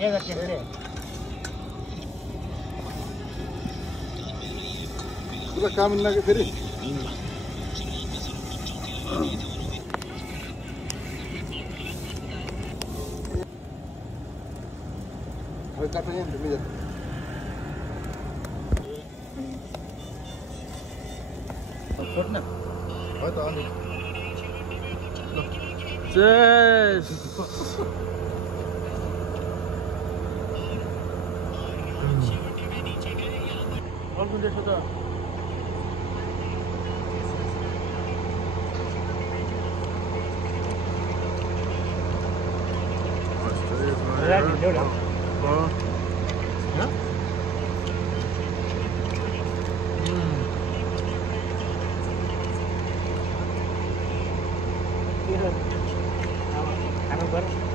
के गर्छ रे पुरा काम लाग्यो फेरि अब काट्नु यहाँ मिल जान्छ छोड्न हो त अनि Yes. अर्को देख्छ त खानु पर्छ